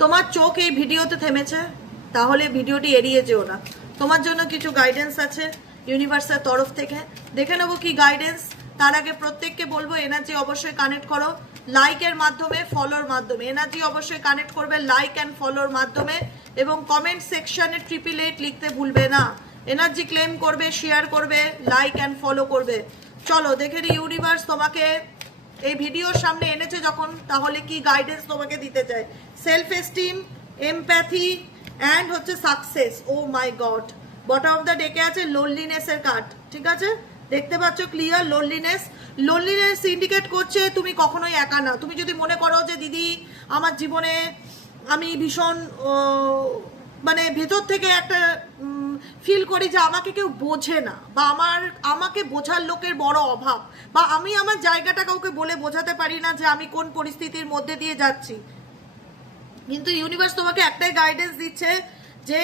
তোমার চোখ এই ভিডিওতে থেমেছে, তাহলে ভিডিওটি এড়িয়ে যেও না। তোমার জন্য কিছু গাইডেন্স আছে ইউনিভার্সের তরফ থেকে, দেখে নেবো কি গাইডেন্স। তার আগে প্রত্যেককে বলবো এনার্জি অবশ্যই কানেক্ট করো লাইকের মাধ্যমে, ফলোর মাধ্যমে। এনার্জি অবশ্যই কানেক্ট করবে লাইক অ্যান্ড ফলোর মাধ্যমে, এবং কমেন্ট সেকশনে 888 লিখতে ভুলবে না। এনার্জি ক্লেম করবে, শেয়ার করবে, লাইক অ্যান্ড ফলো করবে। চলো দেখে নি ইউনিভার্স তোমাকে এই ভিডিওর সামনে এনেছে যখন, তাহলে কি গাইডেন্স তোমাকে দিতে চায়। সেলফ এস্টিম, এমপ্যাথি অ্যান্ড হচ্ছে success. Oh my God, bottom of the ডেকে আছে লোনলিনেসের কার্ড, ঠিক আছে? দেখতে পাচ্ছ ক্লিয়ার লোনলিনেস। লোনলিনেস ইন্ডিকেট করছে তুমি কখনোই একা না। তুমি যদি মনে করো যে দিদি আমার জীবনে আমি ভীষণ মানে ভেতর থেকে একটা ফিল করি যে আমাকে কেউ বোঝে না, বা আমাকে বোঝার লোকের বড় অভাব, বা আমি আমার জায়গাটা কাউকে বলে বোঝাতে পারি না যে আমি কোন পরিস্থিতির মধ্যে দিয়ে যাচ্ছি, কিন্তু ইউনিভার্স তোমাকে একটাই গাইডেন্স দিচ্ছে যে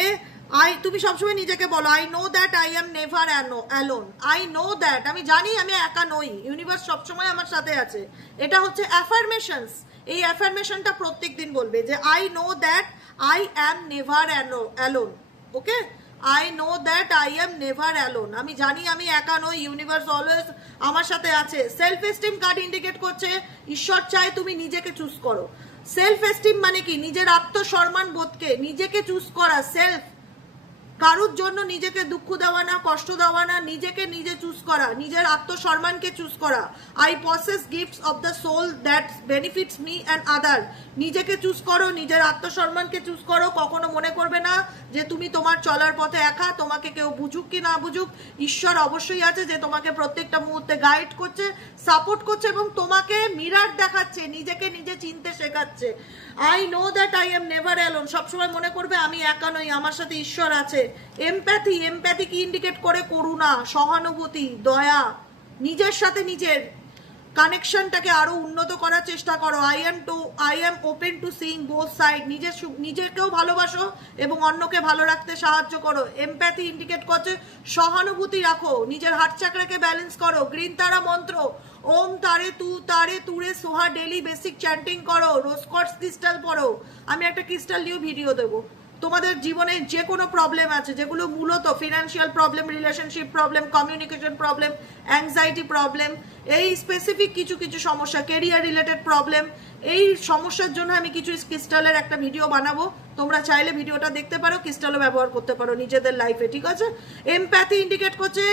তুমি সবসময় নিজেকে বলো I know that I am never alone. I know that, আমি জানি আমি একা নই, ইউনিভার্স সবসময় আমার সাথে আছে। এটা হচ্ছে অ্যাফার্মেশনস। এই অ্যাফার্মেশনটা প্রত্যেক দিন বলবে যে I know that I am never alone. Okay, I know that I am never alone. আমি জানি আমি একা নই, ইউনিভার্স অলওয়েজ আমার সাথে আছে। সেলফ এস্টিম কার্ড ইন্ডিকেট করছে ঈশ্বর চায় তুমি নিজেকে চুজ করো। সেলফ এস্টিম মানে কি? নিজের আত্মসম্মান বোধকে, নিজেকে চুজ করা। সেলফ, কারুর জন্য নিজেকে দুঃখ দেওয়া না, কষ্ট দেওয়া না, নিজেকে নিজে চুজ করা, নিজের আত্মসম্মানকে চুজ করা। I possess gifts of the soul that benefits me and other. নিজেকে চুজ করো, নিজের আত্মসম্মানকে চুজ করো। কখনো মনে করবে না যে তুমি তোমার চলার পথে একা, তোমাকে কেউ বুঝুক কি না বুঝুক, ঈশ্বর অবশ্যই আছে যে তোমাকে প্রত্যেকটা মুহূর্তে গাইড করছে, সাপোর্ট করছে, এবং তোমাকে মিরার দেখাচ্ছে, নিজেকে নিজে চিনতে শেখাচ্ছে। I know that I am never alone. সবসময় মনে করবে আমি একা নই, আমার সাথে ঈশ্বর আছে। এমপ্যাথি, এমপ্যাথি কি ইন্ডিকেট করে? করুণা, সহানুভূতি, দয়া। নিজের সাথে নিজের কানেকশনটাকে আরো উন্নত করার চেষ্টা করো। I am open to seeing both side. নিজেকেও ভালোবাসো এবং অন্যকে ভালো রাখতে সাহায্য করো। এমপ্যাথি ইন্ডিকেট করছে সহানুভূতি রাখো, নিজের হার্ট চাকরাকে ব্যালেন্স করো। গ্রিন তারা মন্ত্র ওম তারে তুরে সোহা ডেলি বেসিক চ্যান্টিং করো। রোজ কোয়ার্টজ ক্রিস্টাল পড়ো। আমি একটা ক্রিস্টাল নিয়েও ভিডিও দেবো। তোমাদের জীবনে যে কোনো প্রবলেম আছে, যেগুলো মূলত financial problem, relationship problem, communication problem, anxiety problem, এই স্পেসিফিক কিছু কিছু সমস্যা, কেরিয়ার রিলেটেড প্রবলেম, এই সমস্যার জন্য আমি কিছু ক্রিস্টালের একটা ভিডিও বানাবো। তোমরা চাইলে ভিডিওটা দেখতে পারো, ক্রিস্টালও ব্যবহার করতে পারো নিজেদের লাইফে, ঠিক আছে? এমপ্যাথি ইন্ডিকেট করছে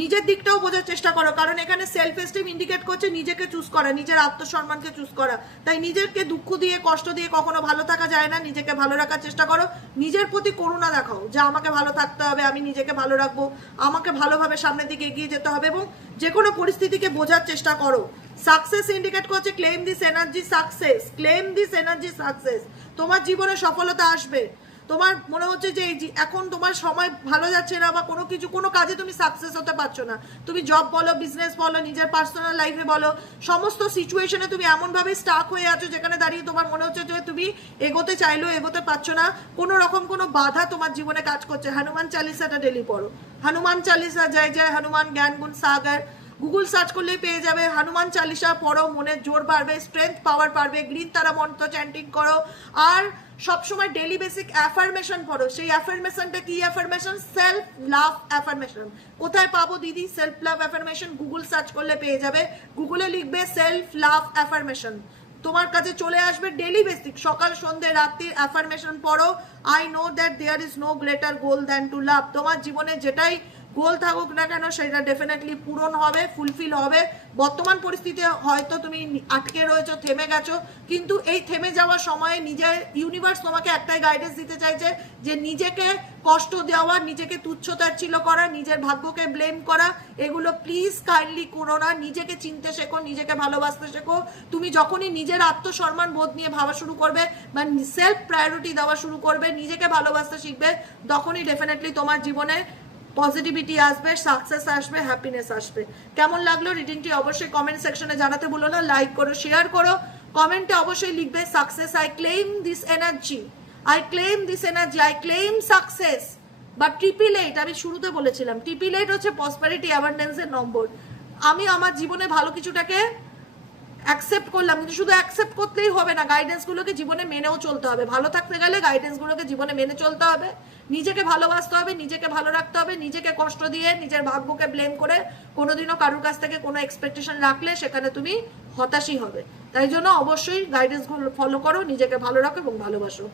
নিজের দিকটাও বোঝার চেষ্টা করো, কারণ এখানে সেলফ এস্টিম ইন্ডিকেট করছে নিজেকে চুজ করা, নিজের আত্মসম্মানকে চুজ করা। তাই নিজেকে দুঃখ দিয়ে, কষ্ট দিয়ে কখনো ভালো থাকা যায় না। নিজেকে ভালো রাখার চেষ্টা করো, নিজের প্রতি করুণা দেখাও যে আমাকে ভালো থাকতে হবে, আমি নিজেকে ভালো রাখবো, আমাকে ভালোভাবে সামনের দিকে এগিয়ে যেতে হবে, এবং যে কোনো পরিস্থিতিকে বোঝার চেষ্টা করো। সাকসেস ইন্ডিকেট করছে claim this energy success. Claim this energy success. তোমার জীবনে সফলতা আসবে। তোমার মনে হচ্ছে যে এখন তোমার সময় ভালো যাচ্ছে না, বা কোনো কিছু, কোনো কাজে তুমি সাকসেস হতে পারছো না। তুমি জব বলো, বিজনেস বলো, নিজের পার্সোনাল লাইফে বলো, সমস্ত সিচুয়েশনে তুমি এমনভাবে স্টাক হয়ে আছো যেখানে দাঁড়িয়ে তোমার মনে হচ্ছে যে তুমি এগোতে চাইলেও এগোতে পারছো না। কোনো রকম কোনো বাধা তোমার জীবনে কাজ করছে। হনুমান চালিসাটা ডেলি পড়ো। হনুমান চালিসা, জয় জয় হনুমান জ্ঞান গুণ সাগর। গুগল সার্চ করলেই পেয়ে যাবে। হনুমান চালিসা পড়ো, মনের জোর বাড়বে, স্ট্রেংথ পাওয়ার বাড়বে। গ্রিন তারা মন্ত্র চ্যান্টিং করো, আর সবসময় ডেলি বেসিক অ্যাফার্মেশন পড়ো। সেই অ্যাফার্মেশনটা কি অ্যাফার্মেশন? Self love affirmation. কোথায় পাবো দিদি self love affirmation? Google search করলে পেয়ে যাবে। গুগলে লিখবে সেলফ লাভ অ্যাফার্মেশন, তোমার কাছে চলে আসবে। ডেলি বেসিক সকাল সন্ধ্যে রাত্রির অ্যাফার্মেশন পড়ো। I know that there is no greater goal than to love. তোমার জীবনে যেটাই গোল থাকুক না কেন, সেটা ডেফিনেটলি পূরণ হবে, ফুলফিল হবে। বর্তমান পরিস্থিতি হয়তো তুমি আটকে রয়েছো, থেমে গেছো, কিন্তু এই থেমে যাওয়ার সময়ে নিজের ইউনিভার্স তোমাকে একটাই গাইডেন্স দিতে চাইছে যে নিজেকে কষ্ট দেওয়া, নিজেকে তুচ্ছতাচ্ছিল্য করা, নিজের ভাগ্যকে ব্লেম করা, এগুলো প্লিজ কাইন্ডলি করো না। নিজেকে চিনতে শেখো, নিজেকে ভালোবাসতে শেখো। তুমি যখনই নিজের আত্মসম্মান বোধ নিয়ে ভাবা শুরু করবে, বা সেলফ প্রায়োরিটি দেওয়া শুরু করবে, নিজেকে ভালোবাসতে শিখবে, তখনই ডেফিনেটলি তোমার জীবনে পজিটিভিটি আসবে, সাকসেস আসবে, হ্যাপিনেস আসবে। কেমন লাগলো রিডিংটি অবশ্যই কমেন্ট সেকশনে জানাতে ভুলো না। লাইক করো, শেয়ার করো, কমেন্টে অবশ্যই লিখবে success. I claim this energy, I claim this energy, I claim success. বা 888, আমি শুরুতে বলেছিলাম 888 হচ্ছে প্রসপারিটি অ্যাবান্ডেন্সের নম্বর। আমি আমার জীবনে ভালো কিছুটাকে অ্যাকসেপ্ট করলাম, কিন্তু শুধু অ্যাকসেপ্ট করতেই হবে না, গাইডেন্সগুলোকে জীবনে মেনেও চলতে হবে। ভালো থাকতে গেলে গাইডেন্সগুলোকে জীবনে মেনে চলতে হবে, নিজেকে ভালোবাসতে হবে, নিজেকে ভালো রাখতে হবে। নিজেকে কষ্ট দিয়ে নিজের ভাগ্যকে ব্লেম করে কোনোদিনও কারোর কাছ থেকে কোনো এক্সপেকটেশন রাখলে সেখানে তুমি হতাশই হবে। তাই জন্য অবশ্যই গাইডেন্সগুলো ফলো করো, নিজেকে ভালো রাখো এবং ভালোবাসো।